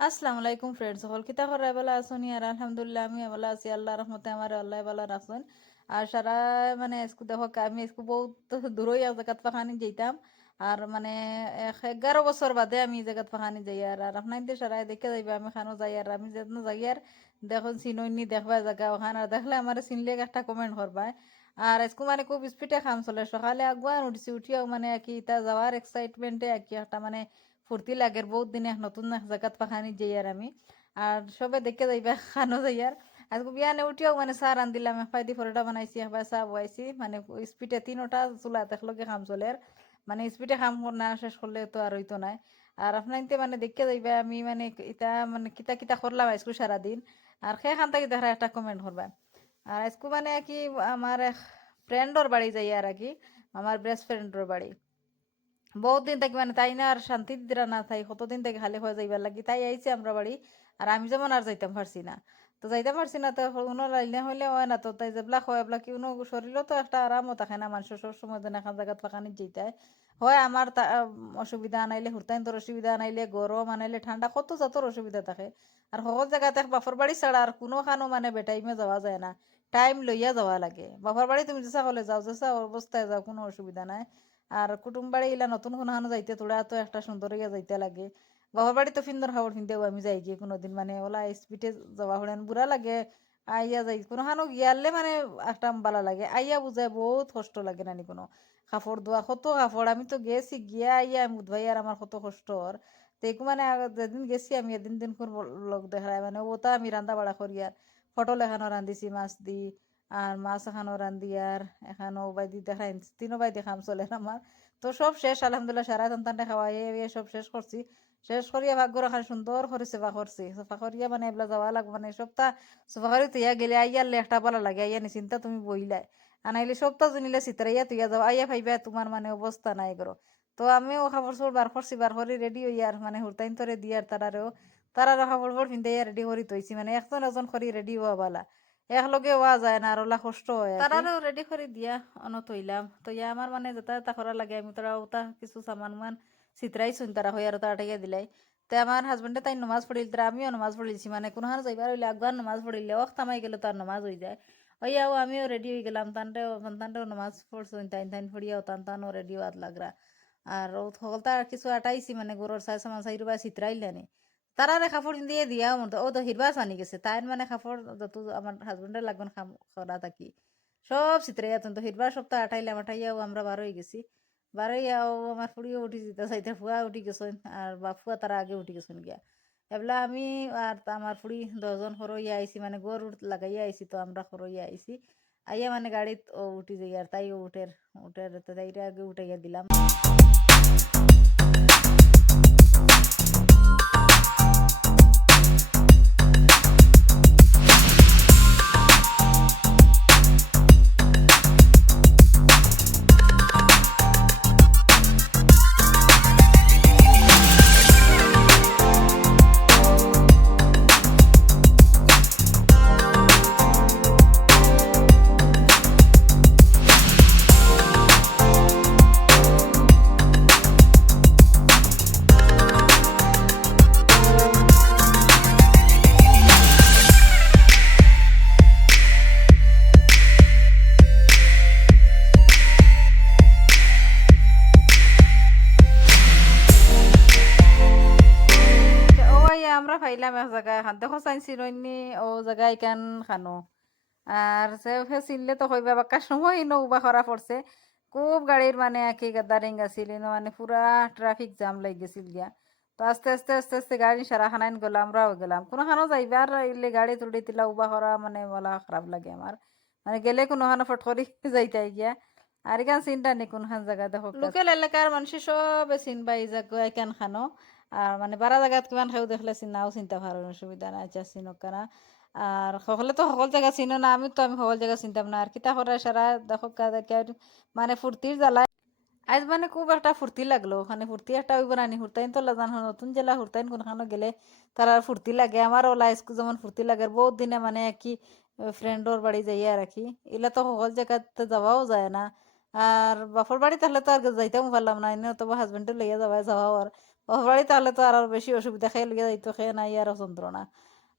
আসসালামু আলাইকুম ফ্রেন্ডস সকল কিতা করে ভালো আছেন আর আলহামদুলিল্লাহ আমি ভালো আছি আল্লাহর রহমতে আমার আল্লাহ ভালো রাখছেন আর সারা মানে স্কু দেখো আমি স্কু বহুত দূরই জায়গাত পাখানি যেতাম আর মানে 11 বছর বাদে আমি এই জায়গাত পাখানি যাই আর আপনাদের সারা দেখে যাইবে আমি খানো যাই আর আমি যেন যাই আর দেখুন চিনইনি দেখবা জায়গা ওখানে আর দেখলে আমার চিনলে একটা কমেন্ট করবা আর আজকে মানে খুব স্পিডে খাম চলে সকালে আগুয়ান উঠছি উঠিয়াও মানে কি তা যাওয়ার এক্সাইটমেন্টে আর কি একটা মানে ফুর্তি লাগে বহুত দিনে নতুন এক জায়গাত পাখানি যাই আর আমি আর সবে দেখে যাইবা খানো যাই আর আজকে বিয়ানে উঠিয়াও মানে চা রান্ধিলাম এফাইদি পরোটা বানাইছি এফাই চা বয়াইছি মানে স্পিডে 3টা চুলা একলগে খাম চলে আর মানে স্পিডে খাম না শেষ করলে তো আর হইতো নাই আর আপনার মানে দেখে যাইবা আমি মানে ইটা মানে কিতা কিতা করলাম আজকে সারাদিন আর সেখান থেকে দেখা একটা কমেন্ট করবা আর আজকে মানে কি আমার এক ফ্রেন্ডর বাড়ি যাই আর কি আমার বেস্ট ফ্রেন্ডর বাড়ি বহুত দিন থেকে মানে তাই না আর শান্তি দিরা না তাই কতদিন থেকে খালি হয়ে যাইবার লাগি তাই আইছে আমরা বাড়ি আর আমি যেমন আর যাইতাম পারছি না তো যাইতাম পারছি না তো কোনো লাইনে হইলে হয় না তো তাই যেবলা হয় এবলা কি কোনো শরীরও তো একটা আরামও থাকে না মানুষের সবসময় যেন এখন জায়গাত পাকানি যেতে হয় আমার অসুবিধা আনাইলে হুরতাইন তোর অসুবিধা আনাইলে গরম আনাইলে ঠান্ডা কত জাতর অসুবিধা থাকে আর সকল জায়গাতে বাপর বাড়ি ছাড়া আর কোনো খানো মানে বেটাইমে যাওয়া যায় না টাইম লইয়া যাওয়া লাগে বাপর বাড়ি তুমি যেসা হলে যাও যেসা অবস্থায় যাও কোনো অসুবিধা নাই আর কুটুম বাড়ি ইলা নতুন কোনখানো যাইতে তোরা তো একটা সুন্দর ইয়া যাইতে লাগে বাবার বাড়ি তো ফিন্দর খাবার ফিনতেও আমি যাই গিয়ে কোনোদিন মানে ওলা স্পিডে যাওয়া হলেন বুড়া লাগে আইয়া যাই কোনোখানো গিয়ালে মানে একটা বালা লাগে আইয়া বুঝায় বহুত কষ্ট লাগে নানি কোনো কাপড় ধোয়া কত কাপড় আমি তো গেছি গিয়া আইয়া মুদভাই আর আমার কত কষ্ট ওর তেকু মানে যেদিন গেছি আমি এদিন দিন কোন লোক দেখায় মানে ওটা আমি রান্না বাড়া করি আর পটল এখানো রান্ধিছি মাছ দি আর মাছ এখানো রান্ধি আর এখানো বাইদি দেখাই তিনও বাইদি খাম চলে আমার তো সব শেষ আলহামদুলিল্লাহ সারা সন্তানটা খাওয়াই এ সব শেষ করছি শেষ করিয়া ভাগ্য রাখান সুন্দর করে সেবা করছি সেবা করিয়া মানে এগুলা যাওয়া লাগবে মানে সপ্তাহ সেবা করি তুইয়া গেলে আইয়ারলে একটা ভালো লাগে আইয়া নিশ্চিন্তা তুমি বইলাই আনাইলে সপ্তাহ জুনিলে চিত্রাইয়া তুইয়া যাও আইয়া ভাইবা তোমার মানে অবস্থা নাই এগুলো তো আমিও কাপড় চোপড় বার করছি বার করে রেডি হইয়ার মানে হুরতাইন তরে দিয়ার তারারও কাপড় চোপড় পিন্ধাইয়া রেডি করি তৈছি মানে একজন একজন করি রেডি হওয়া বালা একলগে হওয়া যায় না আর ওলা কষ্ট হয় আর কি তারারও রেডি করে দিয়া অনত হইলাম তো ইয়া আমার মানে যেটা তা করা লাগে আমি তোরা ওটা কিছু সামান মান চিত্রাইছুন তারা হই আর তারা টাইয়া দিলাই তে আমার হাজবেন্ডে তাই নমাজ পড়িল তারা আমিও নমাজ পড়িলছি মানে কোনখানে যাইবার হইলে আগুয়ার নমাজ পড়িলে অখ থামাই গেলে তার নমাজ হয়ে যায় ওইয়াও আমিও রেডি হয়ে গেলাম তানটেও নমাজ পড়ছুন তাইন তাইন পড়িয়াও তানও রেডি হওয়াত লাগরা আর ও সকলটা কিছু আটাইছি মানে গরুর সাই সামান সাই রুবা চিত্রাইলানি তারারে কাপড় দিয়ে দিয়া মতো ও তো হিরবাস আনি গেছে তাইর মানে কাপড় যত আমার হাজবেন্ডের লাগবেন খাম করা থাকি সব চিত্রাইয়া তো হিরবার সপ্তাহ আটাইলাম আটাইয়াও আমরা বার হয়ে গেছি বার হইয়াও আমার ফুড়িও উঠি যেতে চাইতে ফুয়া উঠি গেছেন আর বাপুয়া তারা আগে উঠি গেছেন গিয়া এবলা আমি আর আমার ফুড়ি 10জন হরইয়া আইছি মানে গরু লাগাইয়া আইছি তো আমরা হরইয়া আইছি আইয়া মানে গাড়িত ও উঠি যাই আর তাইও উঠের তাইরা আগে উঠাইয়া দিলাম ওই আমরা ফাইলাম এক জায়গায় খান দেখো চাইছি রইনি ও জায়গায় কেন খানো আর সে চিনলে তো হইবা বাক্কা সময় ইনো উবা করা পড়ছে খুব গাড়ির মানে একই গাদারিং আছিল ইনো মানে পুরা ট্রাফিক জাম লাগ গেছিল গিয়া তো আস্তে আস্তে আস্তে আস্তে গাড়ি সারা খানাইন গেলাম আমরাও গেলাম কোনোখানো যাইবার ইলে গাড়ি তুলি তিলা উবা করা মানে বলা খারাপ লাগে আমার মানে গেলে কোনোখানো ফট করি যাইতাই গিয়া আর এখান চিন্তা নেই কোনখান জায়গা দেখো লোকাল এলাকার মানুষ সবে চিনবা এই জায়গায় কেন খানো আর মানে বারা জায়গাত কিমান খেউ দেখলে চিনাও চিন্তা ভালো অসুবিধা নাই আচ্ছা চিনক কানা আর সকলে তো সকল জায়গা চিনো না আমি সকল জায়গা চিনতাম না আর কিতা করে সারা দেখো মানে ফুর্তির জ্বালায় আজ মানে খুব একটা ফুর্তি লাগলো ওখানে ফুর্তি একটা ওই বানানি হুরতাইন তো লাগান নতুন জেলা হুরতাইন কোনখানো গেলে তার আর ফুর্তি লাগে আমার ওলা স্কু যেমন ফুর্তি লাগে বহুত দিনে মানে কি ফ্রেন্ডর বাড়ি যাইয়া রাখি এলা তো সকল জায়গাতে যাওয়াও যায় না আর বাপর বাড়ি তাহলে তো আর যাইতেও পারলাম না এনে তো হাজবেন্ডে লইয়া যাওয়া আর ও বাড়ি তাহলে তো আর বেশি অসুবিধা, খেয়ে লিয়ে যাইতো, খেয়ে নাই আর যন্ত্রণা।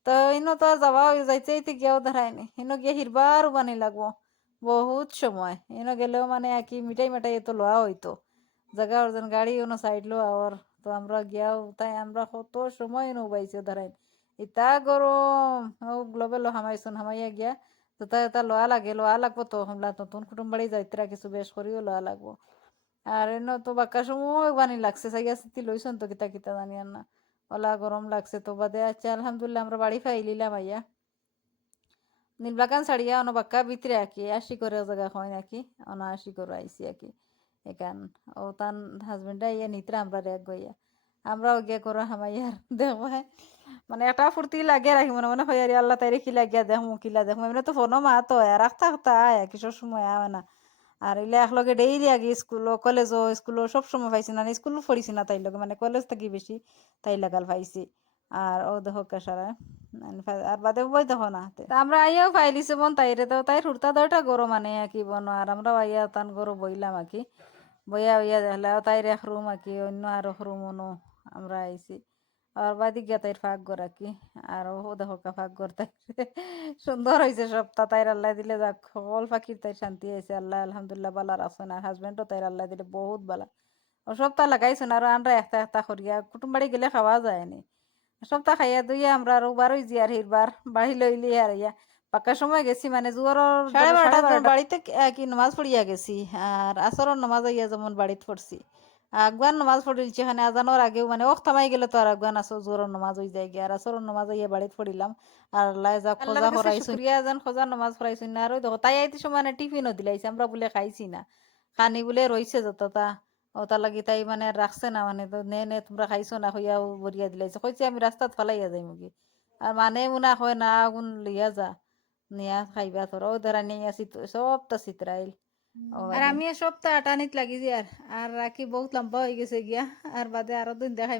তো ইনো তো আর যাওয়া হয়ে যাইতে যাইতে গিয়াও দাঁড়ায়নি, ইনো গিয়ে হিরবার বানি লাগবো বহুত সময়। ইনো গেলেও মানে কি মিঠাই মিঠাই তো লওয়া হইতো, জায়গা অর্জন গাড়ি ono সাইড লো আওয়ার। তো আমরা গিয়াও তাই আমরা কত সময় ইনো বাইছে দাঁড়াই, ইতা গরম ও গ্লোবেল হামাইছুন হামাইয়া গিয়া তো তা তা লওয়া লাগে, লওয়া লাগবো তো হমলা নতুন কুটুম বাড়ি যাইতরা কিছু বেশ করিও লওয়া লাগবো। আর এনো তো বাক্কা সময় বানি লাগছে, সাইয়া সিটি লইছন তো কিতা কিতা জানি আর না, ওলা গরম লাগছে তো বাদে। আচ্ছা আলহামদুলিল্লাহ আমরা বাড়ি ফাইলিলাম আইয়া নীলবাগান ছাড়িয়া অন বাক্কা ভিতরে আঁকি আশি করে জায়গা হয় নাকি, অনা আশি করে আইসি আঁকি এখান। ও তান হাজবেন্ডা ইয়া নিতরা আমরা রেক গইয়া আমরাও গিয়া করো হামাইয়ার দেখো হ্যাঁ, মানে এটা ফুর্তি লাগে রাখি মনে মনে হয়, আরে আল্লাহ তাইরে কিলা গিয়া দেখমু কিলা দেখমু, এমনি তো ফোনও মা তো রাখতা রাখতা আয় কিসের সময় আয় না। আর এলে একলগে ডেইলি আগে স্কুলও কলেজও স্কুলও সব সময় পাইছি না, স্কুলও পড়িছি না তাই লগে, মানে কলেজ থাকি বেশি তাই লাগাল পাইছি। আর ও দেখো কেসারা আর বাদে বই দেখো না তা আমরা আইয়াও পাইলিছে বোন তাইরে, তো তাই হুড়তা দরটা গরো মানে কি বনো, আর আমরাও আইয়া তান গরো বইলাম আকি, বইয়া বইয়া দেখলে তাইর এক রুম আকি অন্য আর এক রুম অনো আমরা আইছি। আর বাদি গিয়া তাইর ফাঁক গর আকি, আর ও দেখো কা ফাঁক গর তাই সুন্দর হয়েছে সবটা, তাইর আল্লাহ দিলে যাক সকল ফাঁকির তাই শান্তি হয়েছে, আল্লাহ আলহামদুলিল্লাহ বালার আছেন। আর হাজবেন্ডও তাইর আল্লাহ দিলে বহুত বালা, ও সপ্তাহ লাগাইছেন। আর আমরা একটা একটা করিয়া কুটুম বাড়ি গেলে খাওয়া যায়নি, সপ্তাহ খাইয়া দুইয়া আমরা আর বারোই যে আর হিরবার বাড়ি লইলি আর ইয়া পাক্কা সময় গেছি, মানে জোয়ারর সাড়ে 12টার বাড়িতে কি নমাজ পড়িয়া গেছি। আর আসরের নমাজ আইয়া যেমন বাড়িতে পড়ছি, আগুয়ান নমাজ পড়িলছি এখানে আজানোর আগেও, মানে ওক থামাই গেলে তো আর আগুয়ান আসর জোরের নমাজ হয়ে যায় গিয়া। আর আসরের নমাজ আইয়া বাড়িতে পড়িলাম। আর আল্লাহ যা খোঁজা করাইছো শুক্রিয়া যেন খোঁজা নমাজ পড়াইছো না। আর ওই দেখো তাই আইতে সময় টিফিনও দিলাইছে, আমরা বলে খাইছি না, খানি বলে রইছে যতটা। ও তার লাগি তাই মানে আর রাখছে না, মানে তো নে নে তোমরা খাইছো না হইয়াও বরিয়া দিলাইছে, কইছে আমি রাস্তাত ফালাইয়া যাই মুগি। আর মানে মুনা হয় না আগুন লইয়া যা নিয়া খাইবা তোরা, ও ধরা নিয়ে আসি সব তা চিত্রাইল। আর আমি সপ্তাহ আটানিত লাগিছি। আর রাখি বহুত লম্বা হয়ে গেছে গিয়া, আর বাদে আরো দিন দেখাই